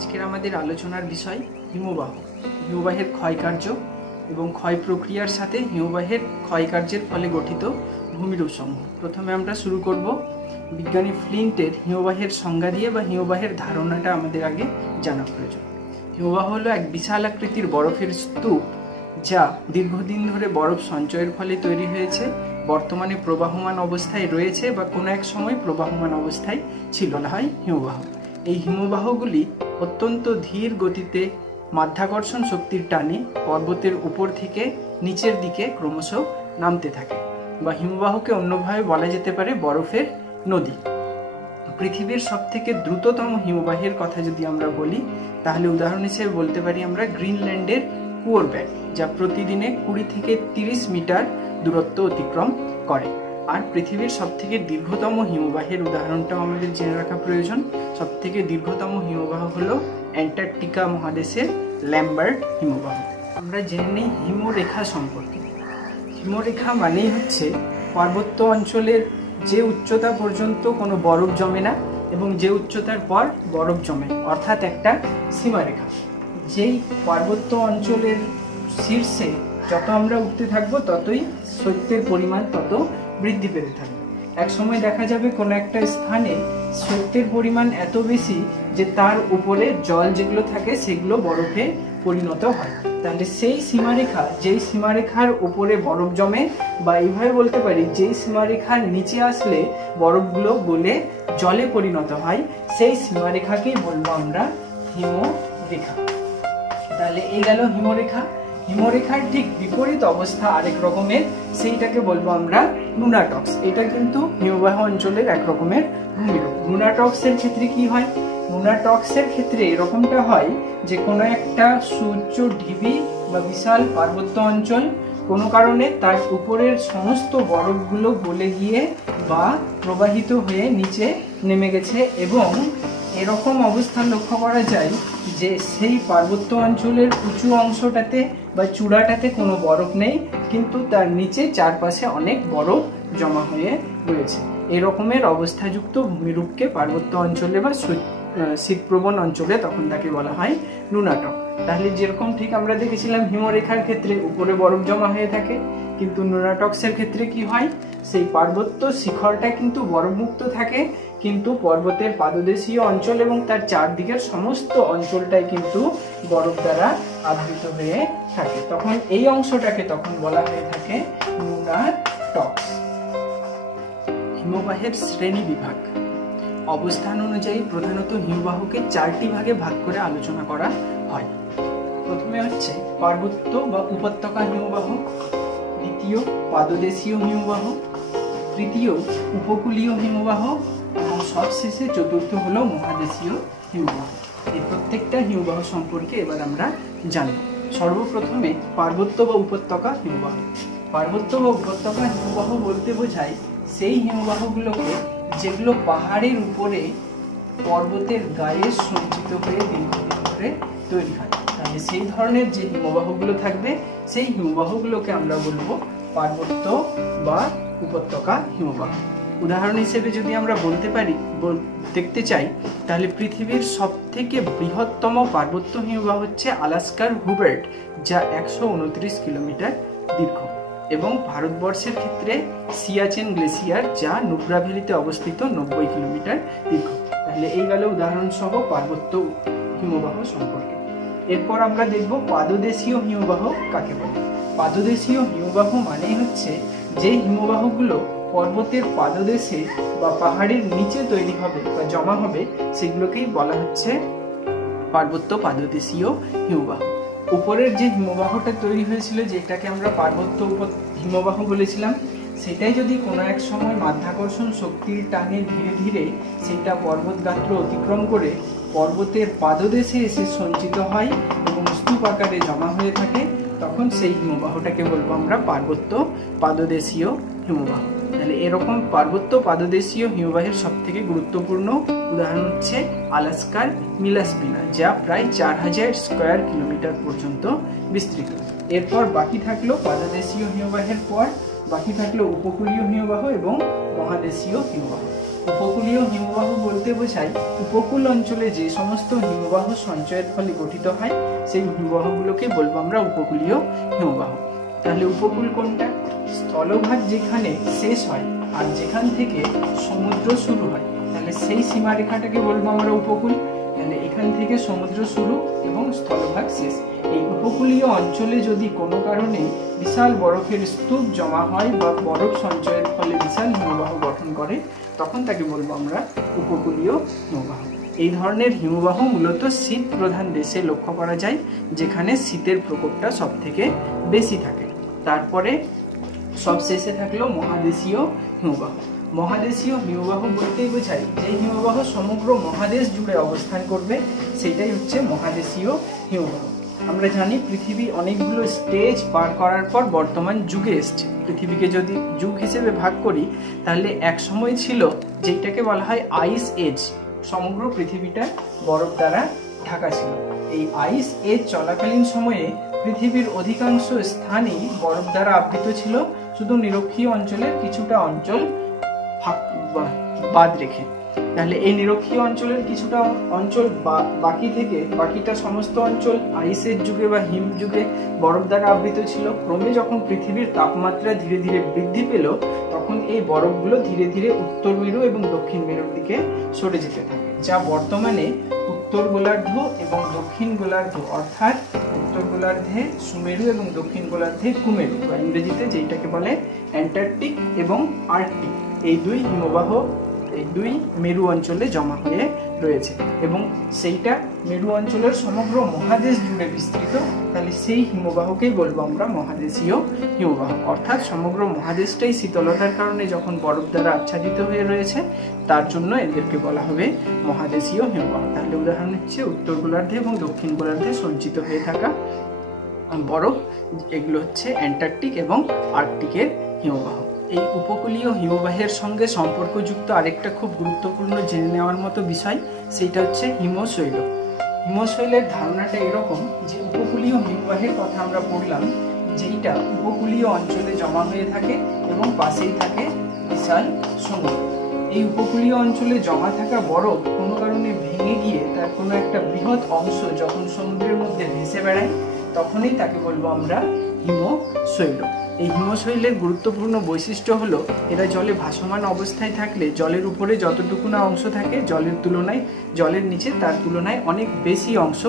আজকের আমাদের আলোচনার বিষয় হিমবাহ, হিমবাহের ক্ষয়কার্য এবং ক্ষয় প্রক্রিয়ার সাথে হিমবাহের ক্ষয়কার্যের ফলে গঠিত ভূমিরূপসমূহ। প্রথমে আমরা শুরু করব বিজ্ঞানী ফ্লিন্টের হিমবাহের সংজ্ঞা দিয়ে বা হিমবাহের ধারণাটা আমাদের আগে জানা প্রয়োজন। হিমবাহ হলো এক বিশাল আকৃতির বরফের স্তূপ যা দীর্ঘদিন ধরে বরফ সঞ্চয়ের ফলে তৈরি হয়েছে, বর্তমানে প্রবাহমান অবস্থায় রয়েছে বা কোনো এক সময় প্রবাহমান অবস্থায় ছিল না হয় হিমবাহ। এই হিমবাহগুলি অত্যন্ত ধীর গতিতে মাধ্যাকর্ষণ শক্তির টানে পর্বতের উপর থেকে নিচের দিকে ক্রমশ নামতে থাকে, বা হিমবাহকে অন্যভাবে বলা যেতে পারে বরফের নদী। পৃথিবীর সবথেকে দ্রুততম হিমবাহের কথা যদি আমরা বলি, তাহলে উদাহরণ হিসেবে বলতে পারি আমরা গ্রিনল্যান্ডের কুয়োরব্যাক, যা প্রতিদিনে 20 থেকে 30 মিটার দূরত্ব অতিক্রম করে। আর পৃথিবীর সবথেকে দীর্ঘতম হিমবাহের উদাহরণটাও আমাদের জেনে রাখা প্রয়োজন। সবথেকে দীর্ঘতম হিমবাহ হলো অ্যান্টার্কটিকা মহাদেশের ল্যাম্বার্ট হিমবাহ। আমরা জেনে নিই হিমরেখা সম্পর্কে। হিমরেখা মানেই হচ্ছে পার্বত্য অঞ্চলের যে উচ্চতা পর্যন্ত কোনো বরফ জমে না এবং যে উচ্চতার পর বরফ জমে, অর্থাৎ একটা সীমারেখা। যেই পার্বত্য অঞ্চলের শীর্ষে যত আমরা উঠতে থাকবো ততই শৈত্যের পরিমাণ তত বৃদ্ধি পেতে থাকবে। এক সময় দেখা যাবে কোনো একটা স্থানে শৈত্যের পরিমাণ এত বেশি যে তার উপরে জল যেগুলো থাকে সেগুলো বরফে পরিণত হয়। তাহলে সেই সীমারেখা, যেই সীমারেখার উপরে বরফ জমে, বা এইভাবে বলতে পারি যেই সীমারেখার নিচে আসলে বরফগুলো গলে জলে পরিণত হয়, সেই সীমারেখাকেই বলবো আমরা হিমরেখা। তাহলে এই গেল হিমরেখা। হিমরেখার ঠিক বিপরীত অবস্থা আরেক রকমের, সেইটাকে বলবো আমরা নুনাটক্স। এটা কিন্তু হিমবাহ অঞ্চলের এক রকমের ভূমিরূপ। নুনাটক্সের ক্ষেত্রে কি হয়? নুনাটক্সের ক্ষেত্রে এরকমটা হয় যে কোনো একটা সুউচ্চ ঢিবি বা বিশাল পার্বত্য অঞ্চল কোনো কারণে তার উপরের সমস্ত বরফগুলো গলে গিয়ে বা প্রবাহিত হয়ে নিচে নেমে গেছে, এবং এরকম অবস্থা লক্ষ্য করা যায় যে সেই পার্বত্য অঞ্চলের উঁচু অংশটাতে বা চূড়াটাতে কোনো বরফ নেই, কিন্তু তার নিচে চারপাশে অনেক বরফ জমা হয়ে রয়েছে। এরকমের অবস্থাযুক্ত ভূমিরূপকে পার্বত্য অঞ্চলে বা শীতপ্রবণ অঞ্চলে তখন তাকে বলা হয় নুনাটক। তাহলে যেরকম ঠিক আমরা দেখেছিলাম হিমরেখার ক্ষেত্রে উপরে বরফ জমা হয়ে থাকে, কিন্তু নুনাটক্সের ক্ষেত্রে কি হয়? সেই পার্বত্য শিখরটা কিন্তু বরফমুক্ত থাকে, কিন্তু পর্বতের পাদদেশীয় অঞ্চল এবং তার চারদিকের সমস্ত অঞ্চলটাই কিন্তু বরফ দ্বারা আবৃত হয়ে থাকে। তখন এই অংশটাকে তখন বলা হয়ে থাকে নুনাটক্স। হিমবাহের শ্রেণী বিভাগ। অবস্থান অনুযায়ী প্রধানত হিমবাহকে 4টি ভাগে ভাগ করে আলোচনা করা হয়। প্রথমে হচ্ছে পার্বত্য বা উপত্যকা হিমবাহ, দ্বিতীয় পাদদেশীয় হিমবাহ, তৃতীয় উপকূলীয় হিমবাহ এবং সবশেষে চতুর্থ হলো মহাদেশীয় হিমবাহ। এই প্রত্যেকটা হিমবাহ সম্পর্কে এবার আমরা জানব। সর্বপ্রথমে পার্বত্য বা উপত্যকা হিমবাহ। পার্বত্য বা উপত্যকা হিমবাহ বলতে বোঝায় সেই হিমবাহগুলোকে যেগুলো পাহাড়ের উপরে পর্বতের গায়ে সঞ্চিত হয়ে দীর্ঘদিন ধরে তৈরি হয়। তাহলে সেই ধরনের যে হিমবাহগুলো থাকবে সেই হিমবাহগুলোকে আমরা বলবো পার্বত্য বা উপত্যকা হিমবাহ। উদাহরণ হিসেবে যদি আমরা দেখতে চাই, তাহলে পৃথিবীর সবথেকে বৃহত্তম পার্বত্য হিমবাহ হচ্ছে আলাস্কার হুবার্ট, যা 129 কিলোমিটার দীর্ঘ, এবং ভারতবর্ষের ক্ষেত্রে সিয়াচেন গ্লেসিয়ার, যা নুব্রা ভ্যালিতে অবস্থিত 90 কিলোমিটার দীর্ঘ। তাহলে এই গেল উদাহরণ সহ পার্বত্য হিমবাহ সম্পর্কে। এরপর আমরা দেখব পাদদেশীয় হিমবাহ কাকে বলে। পাদদেশীয় হিমবাহ মানে হচ্ছে যে হিমবাহগুলো পর্বতের পাদদেশে বা পাহাড়ের নিচে তৈরি হবে বা জমা হবে, সেগুলোকেই বলা হচ্ছে পার্বত্য পাদদেশীয় হিমবাহ। উপরের যে হিমবাহটা তৈরি হয়েছিল, যেটাকে আমরা পার্বত্য হিমবাহ বলেছিলাম, সেটাই যদি কোনো এক সময় মাধ্যাকর্ষণ শক্তির টানে ধীরে ধীরে সেটা পর্বত গাত্র অতিক্রম করে পর্বতের পাদদেশে এসে সঞ্চিত হয় এবং স্তূপ আকারে জমা হয়ে থাকে, তখন সেই হিমবাহটাকে বলবো আমরা পার্বত্য পাদদেশীয় হিমবাহ। তাহলে এরকম পার্বত্য পাদদেশীয় হিমবাহের সবথেকে গুরুত্বপূর্ণ উদাহরণ হচ্ছে আলাস্কার মিলাসপিনা, যা প্রায় 4000 স্কয়ার কিলোমিটার পর্যন্ত বিস্তৃত। এরপর বাকি থাকলো পাদদেশীয় হিমবাহের পর বাকি থাকলো উপকূলীয় হিমবাহ এবং মহাদেশীয় হিমবাহ। উপকূলীয় হিমবাহ বলতে বোঝায় উপকূল অঞ্চলে যে সমস্ত হিমবাহ সঞ্চয়ের ফলে গঠিত হয় সেই হিমবাহগুলোকে বলবো আমরা উপকূলীয় হিমবাহ। তাহলে উপকূল কোনটা? স্থলভাগ যেখানে শেষ হয় আর যেখান থেকে সমুদ্র শুরু হয়, তাহলে সেই সীমারেখাটাকে বলবো আমরা উপকূল। তাহলে এখান থেকে সমুদ্র শুরু এবং স্থলভাগ শেষ। এই উপকূলীয় অঞ্চলে যদি কোনো কারণে বিশাল বরফের স্তূপ জমা হয় বা বরফ সঞ্চয়ের ফলে বিশাল হিমবাহ গঠন করে, তখন তাকে বলবো আমরা উপকূলীয় হিমবাহ। এই ধরনের হিমবাহ মূলত শীত প্রধান দেশে লক্ষ্য করা যায়, যেখানে শীতের প্রকোপটা সব থেকে বেশি থাকে। তারপরে সব শেষে থাকলো মহাদেশীয় হিমবাহ। মহাদেশীয় হিমবাহ বলতেই বোঝায় যে হিমবাহ সমগ্র মহাদেশ জুড়ে অবস্থান করবে, সেটাই হচ্ছে মহাদেশীয় হিমবাহ। আমরা জানি পৃথিবী অনেকগুলো স্টেজ পার করার পর বর্তমান যুগে এসছে। পৃথিবীকে যদি যুগ হিসেবে ভাগ করি, তাহলে এক সময় ছিল যেটাকে বলা হয় আইস এজ, সমগ্র পৃথিবীটা বরফ দ্বারা ঢাকা ছিল। এই আইস এজ চলাকালীন সময়ে পৃথিবীর অধিকাংশ স্থানেই বরফ দ্বারা আবৃত ছিল, শুধু নিরক্ষীয় অঞ্চলের কিছুটা অঞ্চল বাদ রেখে। তাহলে এই নিরক্ষীয় অঞ্চলের কিছুটা অঞ্চল বাকি থেকে বাকিটা সমস্ত অঞ্চল আইসের যুগে বা হিম যুগে বরফ দ্বারা আবৃত ছিল। ক্রমে যখন পৃথিবীর তাপমাত্রা ধীরে ধীরে বৃদ্ধি পেল, তখন এই বরফগুলো ধীরে ধীরে উত্তর মেরু এবং দক্ষিণ মেরুর দিকে সরে যেতে থাকে, যা বর্তমানে উত্তর গোলার্ধ এবং দক্ষিণ গোলার্ধ, অর্থাৎ উত্তর গোলার্ধে সুমেরু এবং দক্ষিণ গোলার্ধে কুমেরু, বা ইংরেজিতে যেটাকে বলে অ্যান্টার্কটিক এবং আর্কটিক, এই দুই মেরু অঞ্চলে জমা হয়ে রয়েছে এবং সেইটা মেরু অঞ্চলের সমগ্র মহাদেশ জুড়ে বিস্তৃত। তাহলে সেই হিমবাহকেই বলবো আমরা মহাদেশীয় হিমবাহ। অর্থাৎ সমগ্র মহাদেশটাই শীতলতার কারণে যখন বরফ দ্বারা আচ্ছাদিত হয়ে রয়েছে, তার জন্য এদেরকে বলা হবে মহাদেশীয় হিমবাহ। তাহলে উদাহরণ হচ্ছে উত্তর গোলার্ধে এবং দক্ষিণ গোলার্ধে সঞ্চিত হয়ে থাকা বরফ, এগুলো হচ্ছে অ্যান্টার্কটিক এবং আর্কটিকের হিমবাহ। এই উপকূলীয় হিমবাহের সঙ্গে সম্পর্কযুক্ত আরেকটা খুব গুরুত্বপূর্ণ জেনে নেওয়ার মতো বিষয়, সেটা হচ্ছে হিমশৈল। হিমশৈলের ধারণাটা এরকম যে উপকূলীয় হিমবাহের কথা আমরা পড়লাম, যেইটা উপকূলীয় অঞ্চলে জমা হয়ে থাকে এবং পাশেই থাকে বিশাল সমুদ্র। এই উপকূলীয় অঞ্চলে জমা থাকা বরফ কোনো কারণে ভেঙে গিয়ে তার কোনো একটা বৃহৎ অংশ যখন সমুদ্রের মধ্যে ভেসে বেড়ায়, তখনই তাকে বলবো আমরা হিমশৈল। এই হিমশৈলের গুরুত্বপূর্ণ বৈশিষ্ট্য হলো এরা জলে ভাসমান অবস্থায় থাকলে জলের উপরে যতটুকু না অংশ থাকে জলের নিচে তার তুলনায় অনেক বেশি অংশ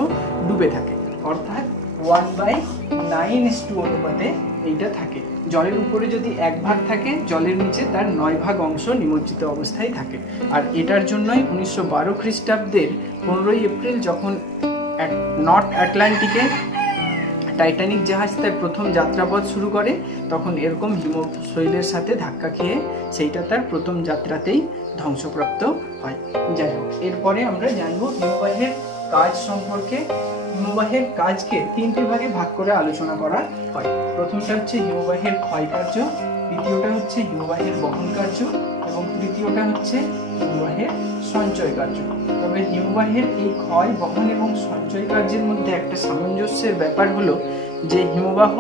ডুবে থাকে, অর্থাৎ 1/9 অনুপাতে এইটা থাকে। জলের উপরে যদি 1 ভাগ থাকে, জলের নিচে তার 9 ভাগ অংশ নিমজ্জিত অবস্থায় থাকে। আর এটার জন্যই 1912 খ্রিস্টাব্দের 15 এপ্রিল যখন নর্থ আটলান্টিকে টাইটানিক জাহাজ তার প্রথম যাত্রাপথ শুরু করে, তখন এরকম হিমশৈলের সাথে ধাক্কা খেয়ে সেইটা তার প্রথম যাত্রাতেই ধ্বংসপ্রাপ্ত হয়। যাই হোক, এরপরে আমরা জানবো হিমবাহের কাজ সম্পর্কে। হিমবাহের কাজকে 3টে ভাগে ভাগ করে আলোচনা করা হয়। প্রথমটা হচ্ছে হিমবাহের ক্ষয় কার্য, দ্বিতীয়টা হচ্ছে হিমবাহের বহন কার্য এবং তৃতীয়টা হচ্ছে হিমবাহের সঞ্চয় কার্য। তবে হিমবাহের এই ক্ষয়, বহন এবং সঞ্চয় কার্যের মধ্যে একটা সামঞ্জস্যের ব্যাপার হলো যে হিমবাহ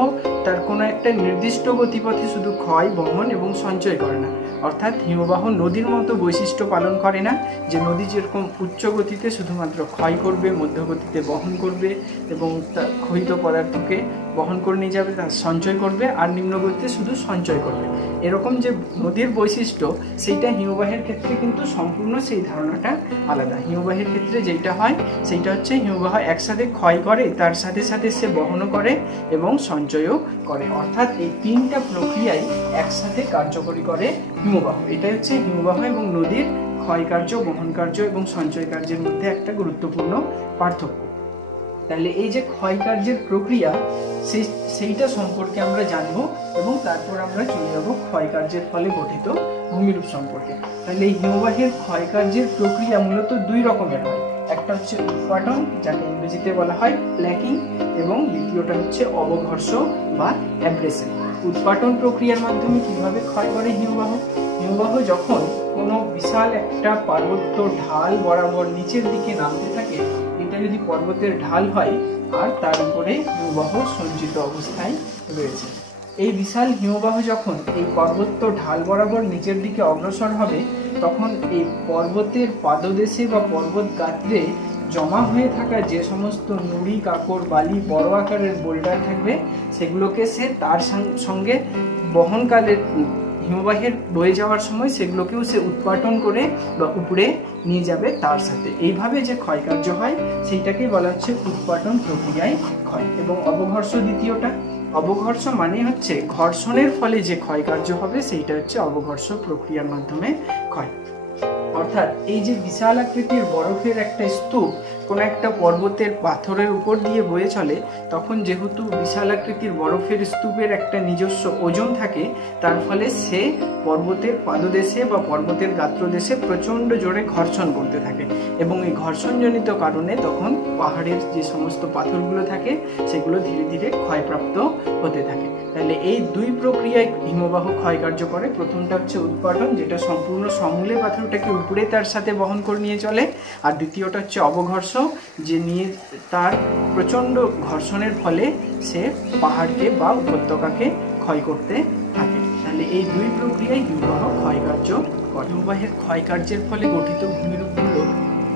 তার কোনো একটা নির্দিষ্ট গতিপথে শুধু ক্ষয়, বহন এবং সঞ্চয় করে না। অর্থাৎ হিমবাহ নদীর মতো বৈশিষ্ট্য পালন করে না যে নদী যেরকম উচ্চ গতিতে শুধুমাত্র ক্ষয় করবে, মধ্যগতিতে বহন করবে এবং তার ক্ষয়িত পদার্থকে বহন করে নিয়ে যাবে, তার সঞ্চয় করবে, আর নিম্নগতিতে শুধু সঞ্চয় করবে। এরকম যে নদীর বৈশিষ্ট্য, সেইটা হিমবাহের ক্ষেত্রে কিন্তু সম্পূর্ণ সেই ধারণাটা আলাদা। হিমবাহের ক্ষেত্রে যেটা হয় সেইটা হচ্ছে হিমবাহ একসাথে ক্ষয় করে, তার সাথে সাথে সে বহনও করে এবং সঞ্চয়ও করে। অর্থাৎ এই 3টা প্রক্রিয়াই একসাথে কার্যকরী করে হিমবাহ। এটা হচ্ছে হিমবাহ এবং নদীর ক্ষয় কার্য, বহন কার্য এবং সঞ্চয় কার্যের মধ্যে একটা গুরুত্বপূর্ণ পার্থক্য। তাহলে এই যে ক্ষয় কার্যের প্রক্রিয়া, সেইটা সম্পর্কে আমরা জানবো এবং তারপর আমরা চলে যাব ক্ষয় কার্যের ফলে গঠিত ভূমিরূপ সম্পর্কে। তাহলে এই হিমবাহের ক্ষয় কার্যের প্রক্রিয়া মূলত 2 রকমের হয়। একটা হচ্ছে উৎপাটন, যাকে ইংরেজিতে বলা হয় প্ল্যাকিং, এবং দ্বিতীয়টা হচ্ছে অবঘর্ষ বা অ্যাব্রেশন। উৎপাটন প্রক্রিয়ার মাধ্যমে কিভাবে ক্ষয় করে হিমবাহ? হিমবাহ যখন কোনো বিশাল একটা পার্বত্য ঢাল বরাবর নিচের দিকে নামতে থাকে, এটা যদি পর্বতের ঢাল হয় আর তার উপরে হিমবাহ সঞ্চিত অবস্থায় রয়েছে, এই বিশাল হিমবাহ যখন এই পার্বত্য ঢাল বরাবর নিচের দিকে অগ্রসর হবে, তখন এই পর্বতের পাদদেশে বা পর্বত গাত্রে জমা হয়ে থাকা যে সমস্ত নুড়ি, কাকড়, বালি, বড় আকারের বোল্ডার থাকবে সেগুলোকে সে তার সঙ্গে বহনকালে হিমবাহের বয়ে যাওয়ার সময় সেগুলোকেও সে উৎপাটন করে বা উপরে নিয়ে যাবে তার সাথে। এইভাবে যে ক্ষয়কার্য হয় সেইটাকেই বলা হচ্ছে উৎপাটন প্রক্রিয়ায় ক্ষয়। এবং অবঘর্ষ দ্বিতীয়টা, অবঘর্ষ মানে হচ্ছে ঘর্ষণের ফলে যে ক্ষয়কার্য হবে সেইটা হচ্ছে অবঘর্ষ প্রক্রিয়ার মাধ্যমে ক্ষয়। অর্থাৎ এই যে বিশাল আকৃতির বরফের একটা স্তূপ কোনো একটা পর্বতের পাথরের উপর দিয়ে বয়ে চলে, তখন যেহেতু বিশাল আকৃতির বরফের স্তূপের একটা নিজস্ব ওজন থাকে, তার ফলে সে পর্বতের পাদদেশে বা পর্বতের গাত্রদেশে প্রচণ্ড জোরে ঘর্ষণ করতে থাকে এবং এই ঘর্ষণজনিত কারণে তখন পাহাড়ের যে সমস্ত পাথরগুলো থাকে সেগুলো ধীরে ধীরে ক্ষয়প্রাপ্ত হতে থাকে। তাহলে এই দুই প্রক্রিয়ায় হিমবাহ ক্ষয়কার্য করে। প্রথমটা হচ্ছে উৎপাটন, যেটা সম্পূর্ণ সমূলে পাথরটাকে উপরে তার সাথে বহন করে নিয়ে চলে, আর দ্বিতীয়টা হচ্ছে অবঘর্ষ, যে নিয়ে তার প্রচণ্ড ঘর্ষণের ফলে সে পাহাড়কে বা উপত্যকাকে ক্ষয় করতে থাকে। তাহলে এই দুই প্রক্রিয়ায় হিমবাহ ক্ষয়কার্য করে। হিমবাহের ক্ষয়কার্যের ফলে গঠিত ভূমিরূপগুলো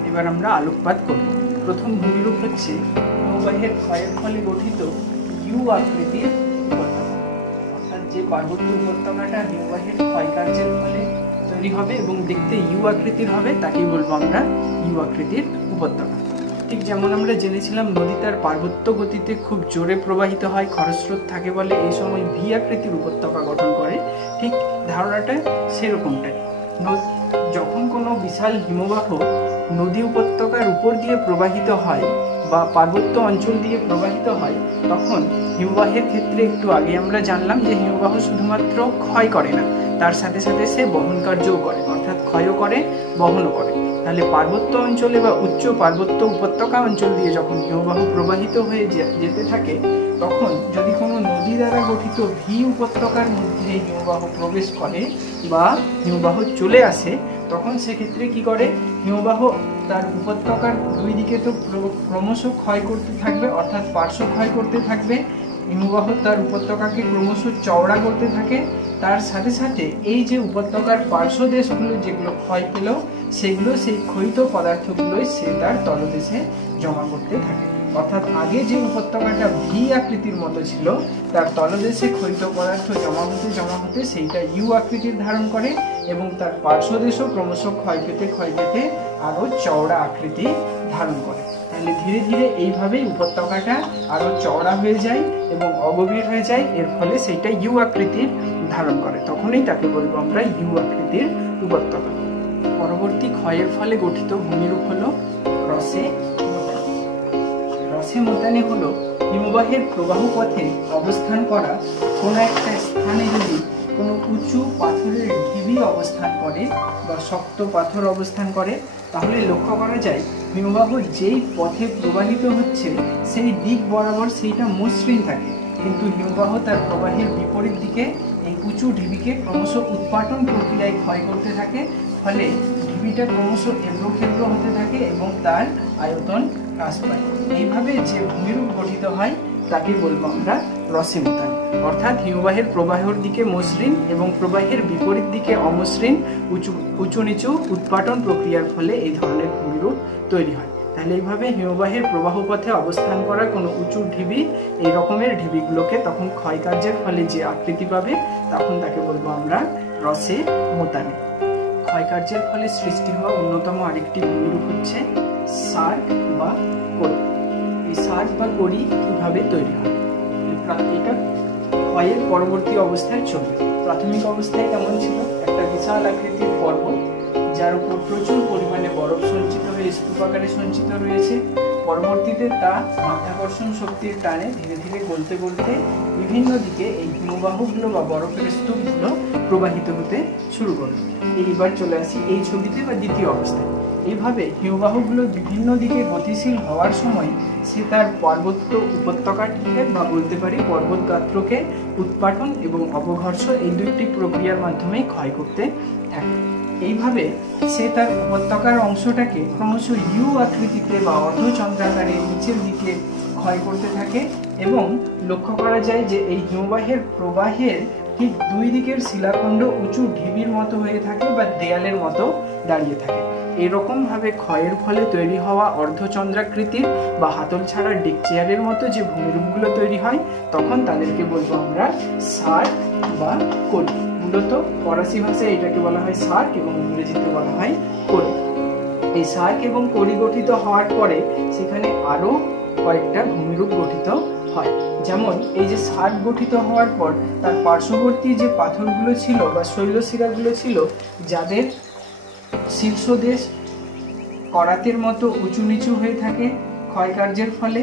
এবার আমরা আলোকপাত করব। প্রথম ভূমিরূপ হচ্ছে হিমবাহের ক্ষয়ের ফলে গঠিত ইউ আকৃতির উপত্যকা। অর্থাৎ যে পার্বত্য উপত্যকাটা হিমবাহের ক্ষয়কার্যের ফলে তৈরি হবে এবং দেখতে ইউ আকৃতির হবে তাকেই বলবো আমরা ইউ আকৃতির উপত্যকা। ঠিক যেমন আমরা জেনেছিলাম নদী তার পার্বত্য গতিতে খুব জোরে প্রবাহিত হয়, খরস্রোত থাকে বলে এই সময় ভি আকৃতির উপত্যকা গঠন করে, ঠিক ধারণাটা সেরকমটাই। যখন কোনো বিশাল হিমবাহ নদী উপত্যকার উপর দিয়ে প্রবাহিত হয় বা পার্বত্য অঞ্চল দিয়ে প্রবাহিত হয়, তখন হিমবাহের ক্ষেত্রে একটু আগে আমরা জানলাম যে হিমবাহ শুধুমাত্র ক্ষয় করে না, তার সাথে সাথে সে বহন কার্যও করে, অর্থাৎ ক্ষয়ও করে বহনও করে। তাহলে পার্বত্য অঞ্চলে বা উচ্চ পার্বত্য উপত্যকা অঞ্চল দিয়ে যখন হিমবাহ প্রবাহিত হয়ে যেতে থাকে, তখন যদি কোনো নদী দ্বারা গঠিত ভি উপত্যকার মধ্যে হিমবাহ প্রবেশ করে বা হিমবাহ চলে আসে, তখন সেক্ষেত্রে কি করে, হিমবাহ তার উপত্যকার দুই দিকে তো ক্রমশ ক্ষয় করতে থাকবে, অর্থাৎ পার্শ্ব ক্ষয় করতে থাকবে। হিমবাহ তার উপত্যকাকে ক্রমশ চওড়া করতে থাকে, তার সাথে সাথে এই যে উপত্যকার পার্শ্ব দেশগুলো যেগুলো ক্ষয় পেল সেগুলো সেই ক্ষয়িত পদার্থগুলোই সে তার তলদেশে জমা করতে থাকে। অর্থাৎ আগে যে উপত্যকাটা ভি আকৃতির মতো ছিল তার তলদেশে ক্ষয়িত পদার্থ জমা হতে সেইটা ইউ আকৃতির ধারণ করে এবং তার পার্শ্বদেশও ক্রমশ ক্ষয় পেতে আরো চওড়া আকৃতি ধারণ করে। তাহলে ধীরে ধীরে এইভাবেই উপত্যকাটা আরো চওড়া হয়ে যায় এবং অগভীর হয়ে যায়, এর ফলে সেইটা ইউ আকৃতির ধারণ করে, তখনই তাকে বলবো আমরা ইউ আকৃতির উপত্যকা। পরবর্তী ক্ষয়ের ফলে গঠিত ভূমিরূপ হলো রসে মোতানি। রসে মোতানি হলো হিমবাহের প্রবাহ পথে অবস্থান করা কোনো একটা স্থানে যদি কোনো উঁচু পাথরের ঢিবি অবস্থান করে বা শক্ত পাথর অবস্থান করে, তাহলে লক্ষ্য করা যায় হিমবাহ যেই পথে প্রবাহিত হচ্ছে সেই দিক বরাবর সেইটা মসৃণ থাকে, কিন্তু হিমবাহ তার প্রবাহের বিপরীত দিকে এই উঁচু ঢিবিকে ক্রমশ উৎপাটন প্রক্রিয়ায় ক্ষয় করতে থাকে, ফলে ঢিবিটা ক্রমশ এবড়োখেবড়ো হতে থাকে এবং তার আয়তন হ্রাস পায়। এইভাবে যে ভূমিরূপ গঠিত হয় তাকে বলবো আমরা রসে মোতানি। অর্থাৎ হিমবাহের প্রবাহের দিকে মসৃণ এবং প্রবাহের বিপরীত দিকে অমসৃণ উঁচু নিচু উৎপাটন প্রক্রিয়ার ফলে এই ধরনের ভূমিরূপ তৈরি হয়। তাহলে এইভাবে হিমবাহের প্রবাহ পথে অবস্থান করা কোনো উঁচু ঢিবি, এই রকমের ঢিবিগুলোকে তখন ক্ষয়কার্যের ফলে যে আকৃতি পাবে তখন তাকে বলবো আমরা রসে মোতানি। ক্ষয়কার্যের ফলে সৃষ্টি হওয়া অন্যতম আরেকটি ভূমিরূপ হচ্ছে সার্ক বা কড়ি। এই সার্ক বা কড়ি কিভাবে তৈরি হয়? এটা ক্ষয়ের পরবর্তী অবস্থায় ছবি। প্রাথমিক অবস্থায় কেমন ছিল? একটা বিশাল আকৃতির পর্বত যার উপর প্রচুর পরিমাণে বরফ সঞ্চিত হয়ে স্তূপ আকারে সঞ্চিত রয়েছে। পরবর্তীতে তা মাধ্যাকর্ষণ শক্তির টানে ধীরে ধীরে গলতে গলতে বিভিন্ন দিকে এই হিমবাহগুলো বা বরফের স্তূপগুলো প্রবাহিত হতে শুরু করলো। এইবার চলে আসি এই ছবিতে বা দ্বিতীয় অবস্থায়। এইভাবে হিমবাহগুলো বিভিন্ন দিকে গতিশীল হওয়ার সময় সে তার পার্বত্য উপত্যকাটিকে বা বলতে পারি পর্বত গাত্রকে উৎপাটন এবং অবঘর্ষ এই দুইটি প্রক্রিয়ার মাধ্যমে ক্ষয় করতে থাকে। এইভাবে সে তার উপত্যকার অংশটাকে ক্রমশ ইউ আকৃতিতে বা অর্ধচন্দ্রাকারে নিচের দিকে ক্ষয় করতে থাকে এবং লক্ষ্য করা যায় যে এই হিমবাহের প্রবাহের ঠিক দুই দিকের শিলাখণ্ড উঁচু ঢিবির মতো হয়ে থাকে বা দেয়ালের মতো দাঁড়িয়ে থাকে। এরকম ভাবে ক্ষয়ের ফলে তৈরি হওয়া অর্ধচন্দ্রাকৃতির বা হাতল ছাড়া ডেক চেয়ারের মতো যে ভূমিরূপগুলো তৈরি হয়, তখন তাদেরকে বলবো আমরা সার্ক বা কোরি। মূলত ফরাসি ভাষায় এটাকে বলা হয় সার্ক এবং ইংরেজিতে বলা হয় কোরি। এই সার্ক এবং কোরি গঠিত হওয়ার পরে সেখানে আরো কয়েকটা ভূমিরূপ গঠিত হয়। যেমন এই যে সার্ক গঠিত হওয়ার পর তার পার্শ্ববর্তী যে পাথরগুলো ছিল বা শৈলশিরাগুলো ছিল, যাদের শীর্ষদেশ করাতের মতো উঁচু নিচু হয়ে থাকে ক্ষয়কার্যের ফলে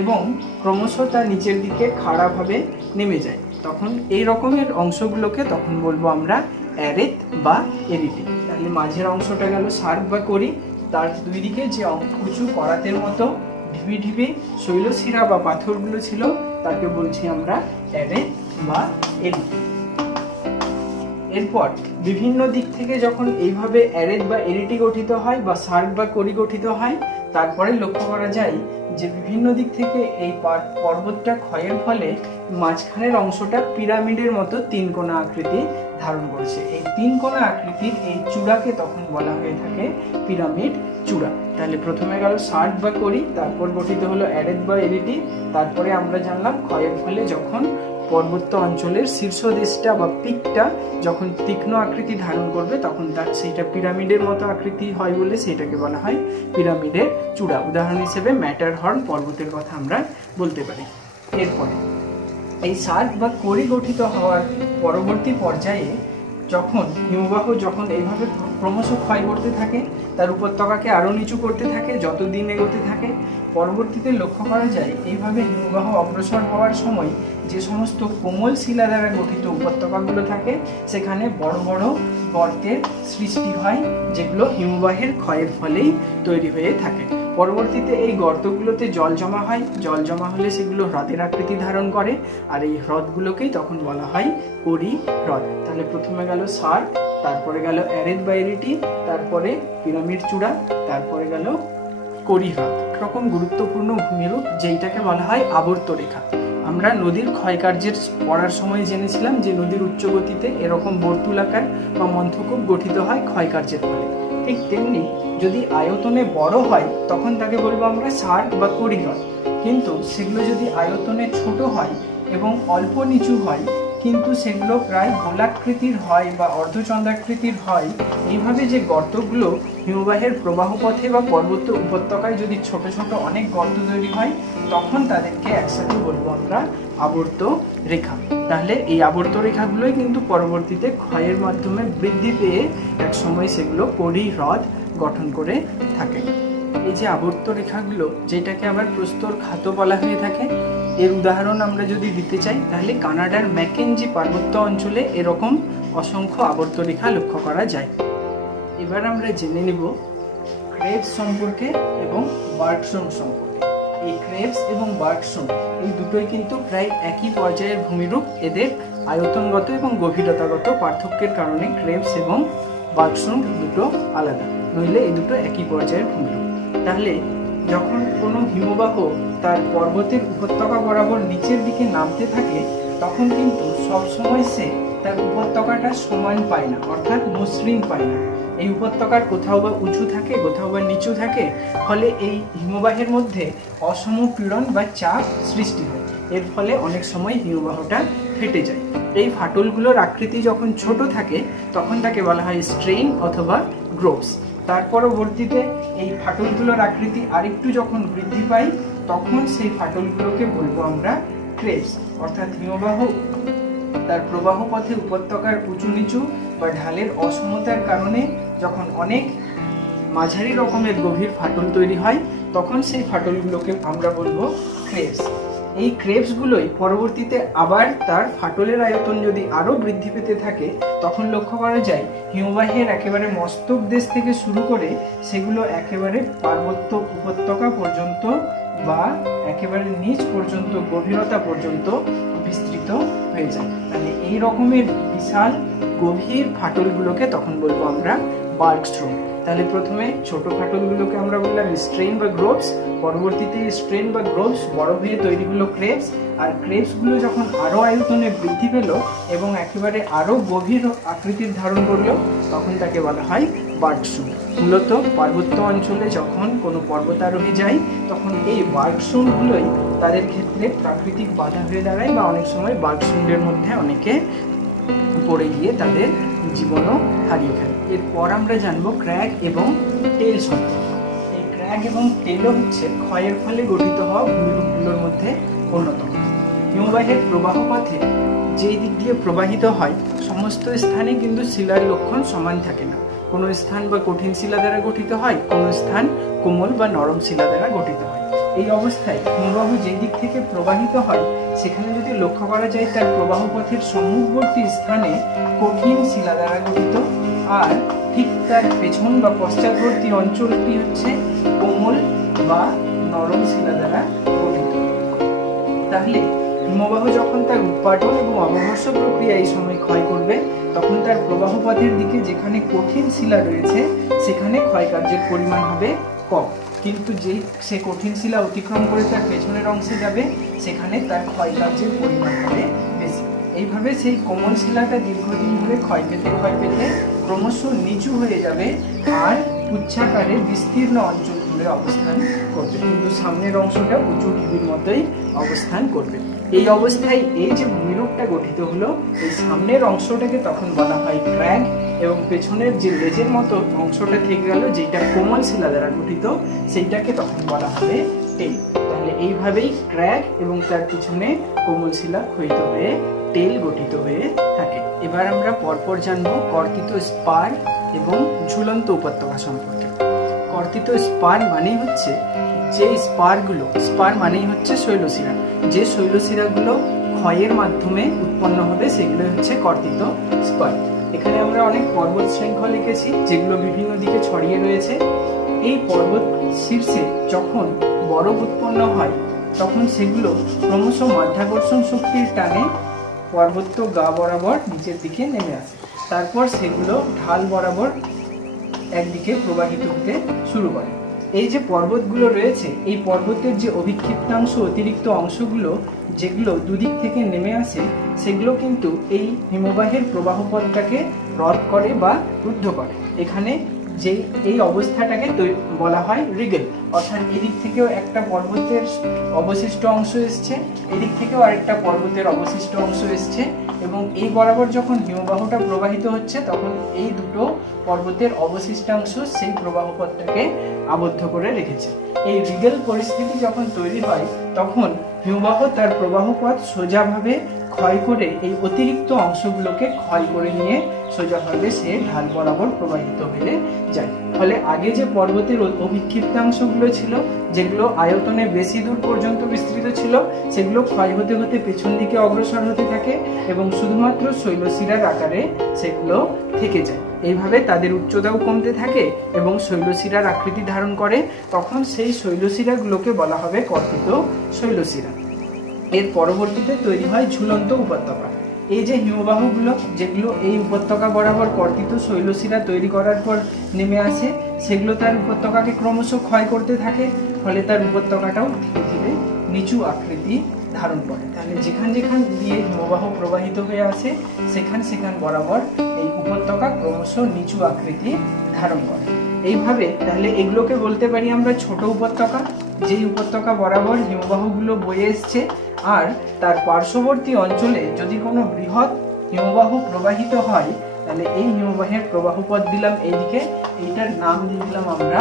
এবং ক্রমশ তা নিচের দিকে খাড়াভাবে নেমে যায়, তখন এই রকমের অংশগুলোকে তখন বলবো আমরা অ্যারেত বা এরিটি। তাহলে মাঝের অংশটা গেল সার্ক বা কোরি, তার দুই দিকে যে উঁচু করাতের মতো ঢিবি ঢিবি শৈলশিরা বা পাথরগুলো ছিল তাকে বলছি আমরা অ্যারেত বা এরিটি। এরপর বিভিন্ন দিক থেকে যখন এইভাবে অ্যারেত বা এরিটি গঠিত হয় বা সার্ক বা কোরি গঠিত হয়, তারপরে লক্ষ্য করা যায় যে বিভিন্ন দিক থেকে এই পর্বতটা ক্ষয়ের ফলে মাঝখানের অংশটা পিরামিডের মতো তিন কোণা আকৃতি ধারণ করছে। এই তিন কোণা আকৃতির এই চূড়াকে তখন বলা হয়ে থাকে পিরামিড চূড়া। তাহলে প্রথমে গেল সার্ক বা কোরি, তারপর গঠিত হলো অ্যারেত বা এরিটি, তারপরে আমরা জানলাম ক্ষয়ের ফলে যখন পর্বত্য অঞ্চলের শীর্ষদেশটা বা পিকটা যখন তীক্ষ্ণ আকৃতি ধারণ করবে তখন তার সেইটা পিরামিডের মতো আকৃতি হয় বলে সেটাকে বলা হয় পিরামিডের চূড়া। উদাহরণ হিসেবে ম্যাটারহর্ন পর্বতের কথা আমরা বলতে পারি। এরপরে এই সার্ক বা কোরি গঠিত হওয়ার পরবর্তী পর্যায়ে যখন হিমবাহ যখন এইভাবে ক্রমশ ক্ষয় করতে থাকে, তার উপত্যকাকে আরো নিচু করতে থাকে, যত দিন এগোতে থাকে, পরবর্তীতে লক্ষ্য করা যায় এইভাবে হিমবাহ অগ্রসর হওয়ার সময় যে সমস্ত কোমল শিলা দ্বারা গঠিত উপত্যকাগুলো থাকে সেখানে বড় বড় গর্তের সৃষ্টি হয়, যেগুলো হিমবাহের ক্ষয়ের ফলেই তৈরি হয়ে থাকে। পরবর্তীতে এই গর্তগুলোতে জল জমা হয়, জল জমা হলে সেগুলো হ্রদের আকৃতি ধারণ করে, আর এই হ্রদগুলোকেই তখন বলা হয় কোরি হ্রদ। তাহলে প্রথমে গেল সার্ক, তারপরে গেল অ্যারেত বা এরিটি, তারপরে পিরামিড চূড়া, তারপরে গেল কোরি হ্রদ। একরকম গুরুত্বপূর্ণ ভূমিরূপ যেটাকে বলা হয় আবর্ত রেখা। আমরা নদীর ক্ষয়কার্যের পড়ার সময় জেনেছিলাম যে নদীর উচ্চগতিতে এরকম বর্তুলাকার বা মন্থকূপ গঠিত হয় ক্ষয়কার্যের ফলে। ঠিক তেমনি যদি আয়তনে বড় হয় তখন তাকে বলবো আমরা সার্ক বা কোরি হ্রদ, কিন্তু সেগুলো যদি আয়তনে ছোট হয় এবং অল্প নিচু হয় কিন্তু সেগুলো প্রায় গোলাকৃতির হয় বা অর্ধচন্দ্রাকৃতির হয়, এইভাবে যে গর্তগুলো হিমবাহের প্রবাহ পথে বা পর্বত উপত্যকায় যদি ছোট ছোট অনেক গর্ত তৈরি হয় তখন তাদেরকে একসাথে বলবো আমরা আবর্ত রেখা। তাহলে এই আবর্ত রেখাগুলোই কিন্তু পরবর্তীতে ক্ষয়ের মাধ্যমে বৃদ্ধি পেয়ে এক সময় সেগুলো কোরি হ্রদ গঠন করে থাকে। এই যে আবর্ত রেখাগুলো, যেটাকে আবার প্রস্তর খাত বলা হয়ে থাকে, এর উদাহরণ আমরা যদি দিতে চাই তাহলে কানাডার ম্যাকেঞ্জি পার্বত্য অঞ্চলে এরকম অসংখ্য আবর্ত রেখা লক্ষ্য করা যায়। এবার আমরা জেনে নেব ক্রেবস সম্পর্কে এবং বার্গস্ট্রোম সম্পর্কে। এই ক্রেবস এবং বার্গস্ট্রোম এই দুটোই কিন্তু প্রায় একই পর্যায়ের ভূমিরূপ। এদের আয়তনগত এবং গভীরতাগত পার্থক্যের কারণে ক্রেবস এবং বার্গস্ট্রোম দুটো আলাদা, নইলে এই দুটো একই পর্যায়ের ভূমিরূপ। তাহলে যখন কোনো হিমবাহ তার পর্বতের উপত্যকা বরাবর নিচের দিকে নামতে থাকে তখন কিন্তু সবসময় সে তার উপত্যকাটা সমান পায় না, অর্থাৎ মসৃণ পায় না। এই উপত্যকার কোথাও বা উঁচু থাকে, কোথাও বা নিচু থাকে, ফলে এই হিমবাহের মধ্যে অসম পীড়ন বা চাপ সৃষ্টি হয়। এর ফলে অনেক সময় হিমবাহটা ফেটে যায়। এই ফাটলগুলোর আকৃতি যখন ছোট থাকে তখন তাকে বলা হয় স্ট্রেইন অথবা গ্রোভস। তার পরবর্তীতে এই ফাটলগুলোর আকৃতি আরেকটু যখন বৃদ্ধি পায় তখন সেই ফাটলগুলোকে বলবো আমরা ক্রেবস। অর্থাৎ হিমবাহ তার প্রবাহ পথে উপত্যকার উঁচু নিচু বা ঢালের অসমতার কারণে যখন অনেক মাঝারি রকমের গভীর ফাটল তৈরি হয় তখন সেই ফাটলগুলোকে আমরা বলবো ক্রেবস। এই ক্রেবসগুলোই পরবর্তীতে আবার তার ফাটলের আয়তন যদি আরো বৃদ্ধি পেতে থাকে তখন লক্ষ্য করা যায় হিমবাহের একেবারে মস্তক দেশ থেকে শুরু করে সেগুলো একেবারে পার্বত্য উপত্যকা পর্যন্ত বা একেবারে নিচ পর্যন্ত গভীরতা পর্যন্ত বিস্তৃত হয়ে যায়। তাহলে এই রকমের বিশাল গভীর ফাটলগুলোকে তখন বলবো আমরা বার্গস্ট্রোম। তাহলে প্রথমে ছোট ফাটলগুলোকে আমরা বললাম স্ট্রেন বা গ্রোভস, পরবর্তীতে স্ট্রেন বা গ্রোভস বড় হয়ে তৈরি হলো ক্রেপস, আর ক্রেপসগুলো যখন আরও আয়তনে বৃদ্ধি পেল এবং একেবারে আরও গভীর আকৃতির ধারণ করলো, তখন তাকে বলা হয় বার্কশুন। মূলত পার্বত্য অঞ্চলে যখন কোনো পর্বতারোহী যায় তখন এই বার্কশুনগুলোই তাদের ক্ষেত্রে প্রাকৃতিক বাধা হয়ে দাঁড়ায়, বা অনেক সময় বার্কশুন্ডের মধ্যে অনেকে পড়ে গিয়ে তাদের জীবনও হারিয়ে ফেলে। এরপর আমরা জানবো ক্র্যাগ এবং টেল সম্পর্কে। এই ক্র্যাগ এবং টেলও হচ্ছে ক্ষয়ের ফলে গঠিত হওয়া ভূমিরূপগুলোর মধ্যে অন্যতম। হিমবাহের প্রবাহ পথে যেই দিক দিয়ে প্রবাহিত হয় সমস্ত স্থানে কিন্তু শিলার লক্ষণ সমান থাকে না। কোনো স্থান বা কঠিন শিলা দ্বারা গঠিত হয়, কোনো স্থান কোমল বা নরম শিলা দ্বারা গঠিত হয়। এই অবস্থায় হিমবাহ যে দিক থেকে প্রবাহিত হয় সেখানে যদি লক্ষ্য করা যায় তার প্রবাহ পথের সম্মুখবর্তী স্থানে কঠিন শিলা দ্বারা গঠিত, আর ঠিক তার পেছন বা পশ্চাৎবর্তী অঞ্চলটি হচ্ছে কোমল বা নরম শিলা দ্বারা গঠিত। তাহলে হিমবাহ যখন তার উৎপাটন এবং অবঘর্ষ প্রক্রিয়া এই সময় ক্ষয় করবে, তখন তার প্রবাহ পথের দিকে যেখানে কঠিন শিলা রয়েছে সেখানে ক্ষয়কার্যের পরিমাণ হবে কম, কিন্তু যেই সে কঠিন শিলা অতিক্রম করে তার পেছনের অংশে যাবে সেখানে তার ক্ষয়কার্যের পরিমাণ হবে বেশি। এইভাবে সেই কোমল শিলাটা দীর্ঘদিন ধরে ক্ষয় পেতে ক্রমশ নিচু হয়ে যাবে আর উচ্চাকারে বিস্তীর্ণ অঞ্চল জুড়ে অবস্থান করবে, কিন্তু সামনের অংশটা উঁচু ঢিবির মতোই অবস্থান করবে। এই অবস্থায় এই যে ভূমিরূপটা গঠিত হলো, এই সামনের অংশটাকে তখন বলা হয় ক্র্যাগ, এবং পেছনের যে লেজের মতো অংশটা থেকে গেল যেটা কোমল শিলা দ্বারা গঠিত সেইটাকে তখন বলা হবে টেল। তাহলে এইভাবেই ক্র্যাগ এবং তার পিছনে কোমল শিলা ক্ষয়িত হয়ে টেল গঠিত হয়ে থাকে। এবার আমরা পরপর জানবো কর্তিত স্পার এবং ঝুলন্ত উপত্যকা সম্পর্কে। কর্তিত স্পার মানেই হচ্ছে যে স্পার মানেই হচ্ছে শৈলশিরা, যে শৈলশিরাগুলো ক্ষয়ের মাধ্যমে উৎপন্ন হবে সেগুলো হচ্ছে কর্তিত স্পার। এখানে আমরা অনেক পর্বত শৃঙ্খল লিখেছি যেগুলো বিভিন্ন দিকে ছড়িয়ে রয়েছে। এই পর্বত শীর্ষে যখন বরফ উৎপন্ন হয় তখন সেগুলো ক্রমশ মাধ্যাকর্ষণ শক্তির টানে পর্বত গা বরাবর নিচের দিকে নেমে আসে, তারপর সেগুলো ঢাল বরাবর একদিকে প্রবাহিত হতে শুরু করে। এই যে পর্বতগুলো রয়েছে, এই পর্বতের যে অভিক্ষিপ্তাংশ অতিরিক্ত অংশগুলো যেগুলো দুদিক থেকে নেমে আসে সেগুলো কিন্তু এই হিমবাহের প্রবাহ পথটাকে রদ করে বা রুদ্ধ করে। এখানে যে এই অবস্থাটাকে বলা হয় রিগেল, অর্থাৎ এদিক থেকেও একটা পর্বতের অবশিষ্ট অংশ এসছে, এদিক থেকেও আরেকটা পর্বতের অবশিষ্ট অংশ এসছে, এবং এই বরাবর যখন হিমবাহটা প্রবাহিত হচ্ছে তখন এই দুটো পর্বতের অবশিষ্টাংশ সেই প্রবাহ পথটাকে আবদ্ধ করে রেখেছে। এই রিগেল পরিস্থিতি যখন তৈরি হয় তখন হিমবাহ তার প্রবাহ পথ সোজাভাবে ক্ষয় করে এই অতিরিক্ত অংশগুলোকে ক্ষয় করে নিয়ে সোজাভাবে সে ঢাল বরাবর প্রবাহিত হয়ে যায়। ফলে আগে যে পর্বতের অভিক্ষিপ্তাংশগুলো ছিল যেগুলো আয়তনে বেশি দূর পর্যন্ত বিস্তৃত ছিল সেগুলো ক্ষয় হতে হতে পেছন দিকে অগ্রসর হতে থাকে এবং শুধুমাত্র শৈলশিরার আকারে সেগুলো থেকে যায়। এইভাবে তাদের উচ্চতাও কমতে থাকে এবং শৈলশিরার আকৃতি ধারণ করে, তখন সেই শৈলশিরাগুলোকে বলা হবে কর্তিত শৈলশিরা। এর পরবর্তীতে তৈরি হয় ঝুলন্ত উপত্যকা। এই যে হিমবাহগুলো যেগুলো এই উপত্যকা বরাবর কর্তিত শৈলশিরা তৈরি করার পর নেমে আসে সেগুলো তার উপত্যকাকে ক্রমশ ক্ষয় করতে থাকে, ফলে তার উপত্যকাটাও ধীরে ধীরে নিচু আকৃতি ধারণ করে। তাহলে যেখান যেখান দিয়ে হিমবাহ প্রবাহিত হয়ে আসে সেখান বরাবর এই উপত্যকা ক্রমশ নিচু আকৃতি ধারণ করে। এইভাবে তাহলে এগুলোকে বলতে পারি আমরা ছোট উপত্যকা, যেই উপত্যকা বরাবর হিমবাহগুলো বয়ে এসছে, আর তার পার্শ্ববর্তী অঞ্চলে যদি কোনো বৃহৎ হিমবাহ প্রবাহিত হয় তাহলে এই হিমবাহের প্রবাহ পথ দিলাম এইদিকে, এইটার নাম দিয়ে দিলাম আমরা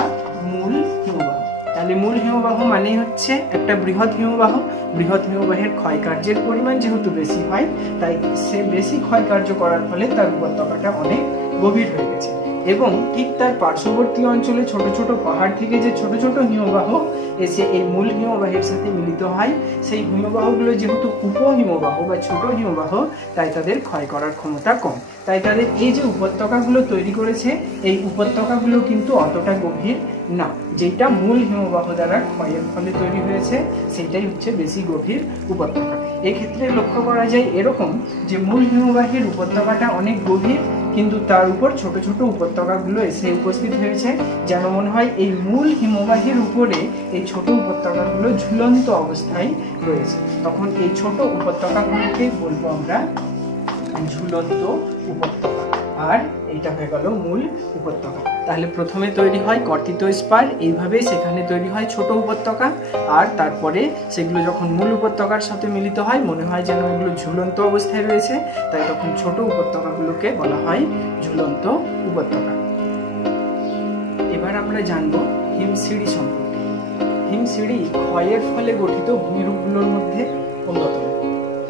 মূল হিমবাহ। তাহলে মূল হিমবাহ মানেই হচ্ছে একটা বৃহৎ হিমবাহ। বৃহৎ হিমবাহের ক্ষয়কার্যের পরিমাণ যেহেতু বেশি হয় তাই সে বেশি ক্ষয়কার্য করার ফলে তার উপত্যকাটা অনেক গভীর হয়ে গেছে, এবং ঠিক তার পার্শ্ববর্তী অঞ্চলে ছোট ছোট পাহাড় থেকে যে ছোট ছোট হিমবাহ এসে এই মূল হিমবাহের সাথে মিলিত হয়, সেই হিমবাহগুলো যেহেতু উপহিমবাহ বা ছোট হিমবাহ তাই তাদের ক্ষয় করার ক্ষমতা কম, তাই তাদের এই যে উপত্যকাগুলো তৈরি করেছে এই উপত্যকাগুলো কিন্তু অতটা গভীর না। যেটা মূল হিমবাহ দ্বারা ক্ষয়ের ফলে তৈরি হয়েছে সেটাই হচ্ছে বেশি গভীর উপত্যকা। এক্ষেত্রে লক্ষ্য করা যায় এরকম যে মূল হিমবাহের উপত্যকাটা অনেক গভীর কিন্তু তার উপর ছোট ছোট উপত্যকাগুলো এসে উপস্থিত হয়েছে, যেন মনে হয় এই মূল হিমবাহের উপরে এই ছোট উপত্যকাগুলো ঝুলন্ত অবস্থায় রয়েছে। তখন এই ছোট উপত্যকাগুলোকে বলবো আমরা ঝুলন্ত উপত্যকা, আর এইটা হয়ে গেল মূল উপত্যকা। তাহলে প্রথমে তৈরি হয় কর্তিত স্পার, এইভাবে সেখানে তৈরি হয় ছোট উপত্যকা, আর তারপরে সেগুলো যখন মূল উপত্যকার সাথে মিলিত হয় মনে হয় যেন এগুলো ঝুলন্ত অবস্থায় রয়েছে, তাই তখন ছোট উপত্যকাগুলোকে বলা হয় ঝুলন্ত উপত্যকা। এবার আমরা জানবো হিমশিড়ি সম্পর্কে। হিমশিড়ি ক্ষয়ের ফলে গঠিত ভূমিরূপগুলোর মধ্যে অন্যতম।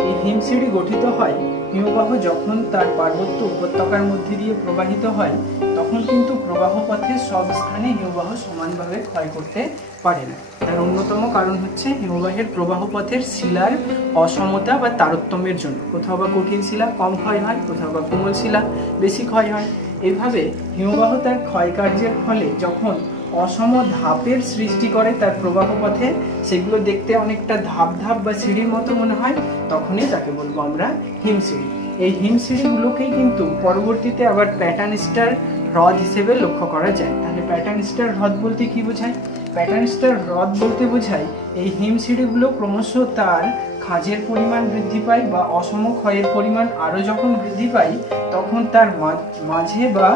এই হিমশিড়ি গঠিত হয় হিমবাহ যখন তার পার্বত্য উপত্যকার মধ্যে দিয়ে প্রবাহিত হয়, তখন কিন্তু প্রবাহ পথে সব স্থানে হিমবাহ সমানভাবে ক্ষয় করতে পারে না। তার অন্যতম কারণ হচ্ছে হিমবাহের প্রবাহ পথের শিলার অসমতা বা তারতম্যের জন্য। কোথাও বা কঠিন শিলা কম ক্ষয় হয়, কোথাও বা কোমল শিলা বেশি ক্ষয় হয়। এভাবে হিমবাহ তার ক্ষয়কার্যের ফলে যখন অসম ধাপের সৃষ্টি করে তার প্রবাহ পথে, সেগুলো দেখতে অনেকটা ধাপ ধাপ বা সিঁড়ির মতো মনে হয়, তখনই তাকে বলবো আমরা হিমশিড়ি। এই হিমশিড়িগুলোকেই কিন্তু পরবর্তীতে আবার প্যাটার্ন স্টার হ্রদ হিসেবে লক্ষ্য করা যায়। তাহলে প্যাটার্ন স্টার হ্রদ বলতে কি বোঝায়? প্যাটার্ন স্টার হ্রদ বলতে বোঝায় এই হিমশিড়িগুলো ক্রমশ তার খাঁজের পরিমাণ বৃদ্ধি পায় বা অসম ক্ষয়ের পরিমাণ আরও যখন বৃদ্ধি পায়, তখন তার মাঝে বা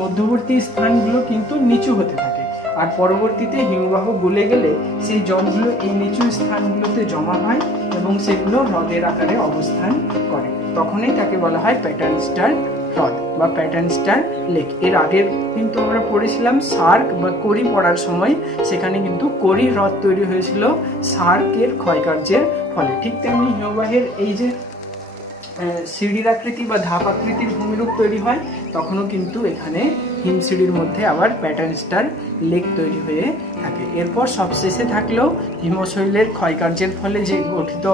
মধ্যবর্তী স্থানগুলো কিন্তু নিচু হতে থাকে, আর পরবর্তীতে হিমবাহ গলে গেলে সেই জলগুলো এই নিচু স্থানগুলোতে জমা হয় এবং সেগুলো হ্রদের আকারে অবস্থান করে। তখনই তাকে বলা হয় প্যাটার্ন স্টার হ্রদ বা প্যাটার্ন স্টার লেক। এর আগের কিন্তু আমরা পড়েছিলাম সার্ক বা করি পড়ার সময়, সেখানে কিন্তু করি হ্রদ তৈরি হয়েছিল সার্কের ক্ষয়কার্যের ফলে। ঠিক তেমনি হিমবাহের এই যে সিঁড়ির আকৃতি বা ধাপ আকৃতির ভূমিরূপ তৈরি হয়, তখনও কিন্তু এখানে হিমশিড়ির মধ্যে আবার প্যাটার্ন স্টার লেক তৈরি হয়ে থাকে। এরপর সবশেষে থাকলেও হিমশৈলের ক্ষয়কার্যের ফলে যে গঠিত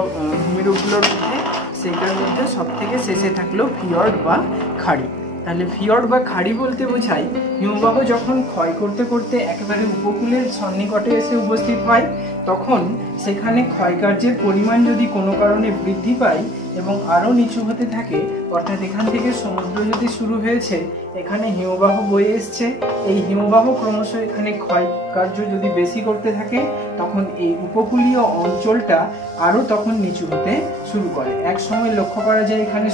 ভূমিরূপগুলোর মধ্যে, সেটার মধ্যে সব থেকে শেষে থাকলো ফিয়র্ড বা খাড়ি। তাহলে ফিয়র্ড বা খাড়ি বলতে বোঝায় হিমবাহ যখন ক্ষয় করতে করতে একেবারে উপকূলের সন্নিকটে এসে উপস্থিত হয়, তখন সেখানে ক্ষয়কার্যের পরিমাণ যদি কোনো কারণে বৃদ্ধি পায় এবং আরও নিচু হতে থাকে, অর্থাৎ এখান থেকে সমুদ্র যদি শুরু হয়েছে, এখানে হিমবাহ বয়ে এসছে, এই হিমবাহ ক্রমশ এখানে ক্ষয়কার্য যদি বেশি করতে থাকে, তখন এই উপকূলীয় অঞ্চলটা আরও তখন নিচু হতে শুরু করে। এক সময় লক্ষ্য করা যায় এখানে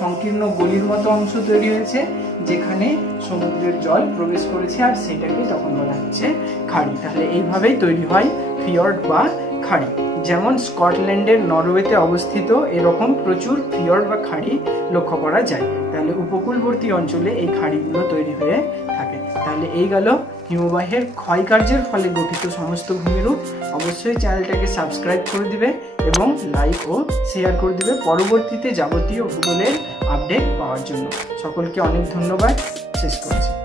সংকীর্ণ গলির মতো অংশ তৈরি হয়েছে, যেখানে সমুদ্রের জল প্রবেশ করেছে, আর সেটাকে তখন বলা হচ্ছে খাড়ি। তাহলে এইভাবেই তৈরি হয় ফিয়র্ড বা খাড়ি। যেমন স্কটল্যান্ডের নরওয়েতে অবস্থিত এরকম প্রচুর ফিয়র্ড বা খাড়ি লক্ষ্য করা যায়। তাহলে উপকূলবর্তী অঞ্চলে এই খাড়িগুলো তৈরি হয়ে থাকে। তাহলে এই গেল হিমবাহের ক্ষয়কার্যের ফলে গঠিত সমস্ত ভূমিরূপ। অবশ্যই চ্যানেলটাকে সাবস্ক্রাইব করে দিবে এবং লাইক ও শেয়ার করে দিবে পরবর্তীতে যাবতীয় ভূগোলের আপডেট পাওয়ার জন্য। সকলকে অনেক ধন্যবাদ। শেষ করছি।